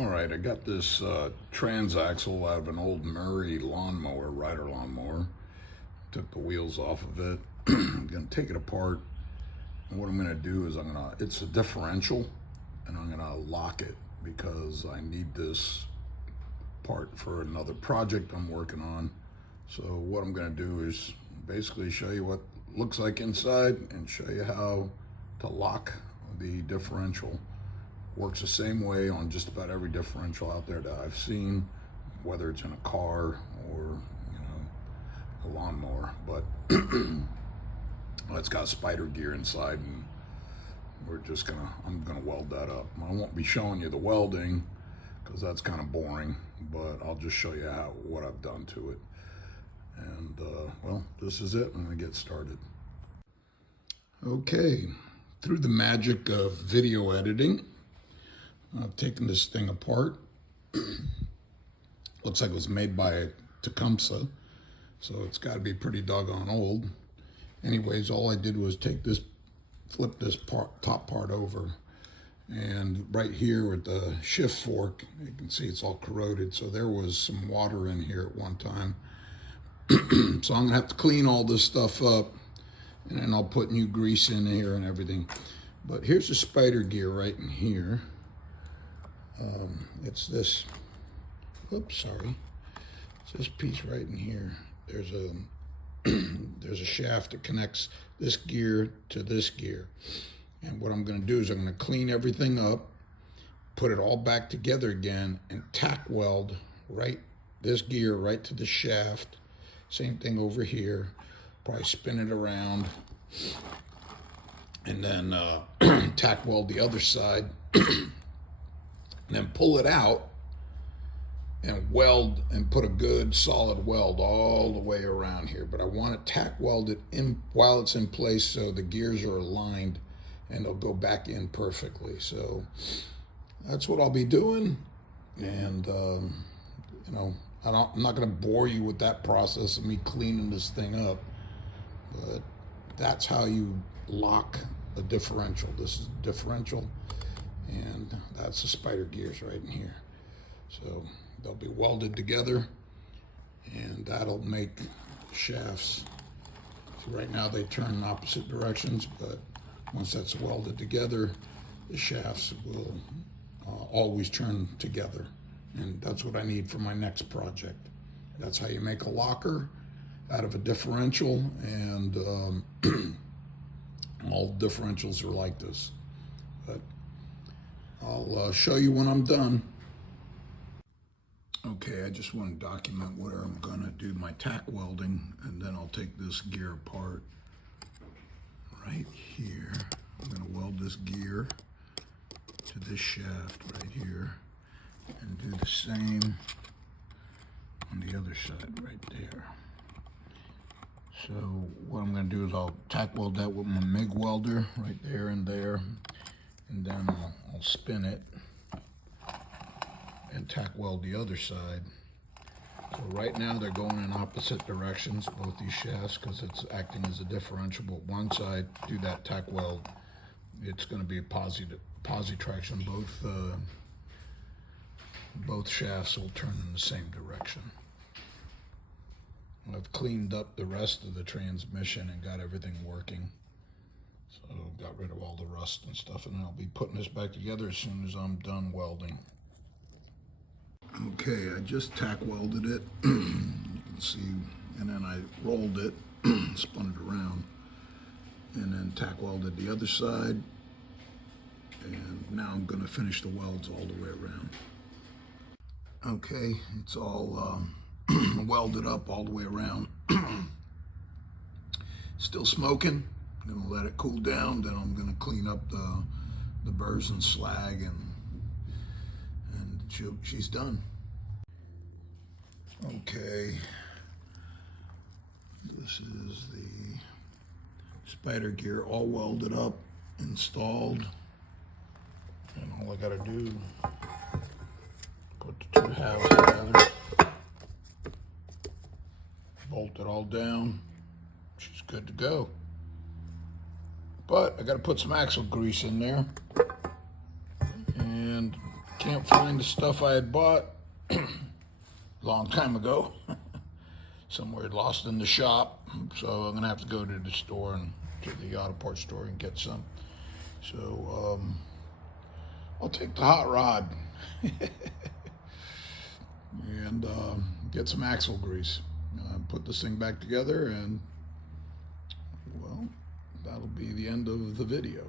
All right, I got this transaxle out of an old Murray lawnmower, rider lawnmower. Took the wheels off of it. I'm gonna take it apart, and what I'm gonna do is it's a differential, and I'm gonna lock it because I need this part for another project I'm working on. So what I'm gonna do is basically show you what it looks like inside and show you how to lock the differential. Works the same way on just about every differential out there that I've seen, whether it's in a car or a lawnmower. But it's got spider gear inside, and I'm gonna weld that up. I won't be showing you the welding because that's kind of boring, but I'll just show you what I've done to it. And well, this is it. I'm gonna get started. Okay, through the magic of video editing, I've taken this thing apart. Looks like it was made by Tecumseh, so it's got to be pretty doggone old. Anyways, all I did was flip this top part over, and right here with the shift fork, you can see it's all corroded, so there was some water in here at one time. So I'm gonna have to clean all this stuff up, and then I'll put new grease in here and everything. But here's the spider gear right in here. It's this, it's this piece right in here. There's a shaft that connects this gear to this gear. And what I'm gonna do is I'm gonna clean everything up, put it all back together again, and tack weld this gear right to the shaft. Same thing over here. Probably spin it around, and then tack weld the other side. And then pull it out and weld and put a good solid weld all the way around here. But I want to tack weld it in while it's in place so the gears are aligned and they'll go back in perfectly. So that's what I'll be doing. And I'm not going to bore you with that process of me cleaning this thing up, but that's how you lock a differential. This is a differential, and that's the spider gears right in here. So they'll be welded together, and that'll make shafts. So right now they turn in opposite directions, but once that's welded together, the shafts will always turn together. And that's what I need for my next project. That's how you make a locker out of a differential, and all differentials are like this. But I'll show you when I'm done. Okay, I just want to document where I'm gonna do my tack welding, and then I'll take this gear apart right here. I'm gonna weld this gear to this shaft right here, and do the same on the other side right there. So what I'm going to do is I'll tack weld that with my MIG welder right there, and then I'll spin it and tack weld the other side. So right now they're going in opposite directions, both these shafts, because it's acting as a differential. But once I do that tack weld, it's going to be a posi traction. Both shafts will turn in the same direction. I've cleaned up the rest of the transmission and got everything working. So got rid of all the rust and stuff, and I'll be putting this back together as soon as I'm done welding. Okay, I just tack welded it. You can see, and then I rolled it, spun it around, and then tack welded the other side. And now I'm going to finish the welds all the way around. Okay, it's all welded up all the way around. Still smoking. I'm going to let it cool down. Then I'm going to clean up the burrs and slag, and she's done. Okay, this is the spider gear all welded up, installed. And all I gotta do, put the two halves together, bolt it all down, she's good to go. But I gotta put some axle grease in there, and can't find the stuff I had bought a long time ago. Somewhere lost in the shop. So I'm gonna have to go to the store and to the auto parts store and get some. So I'll take the hot rod and get some axle grease. Put this thing back together, and well, that'll be the end of the video.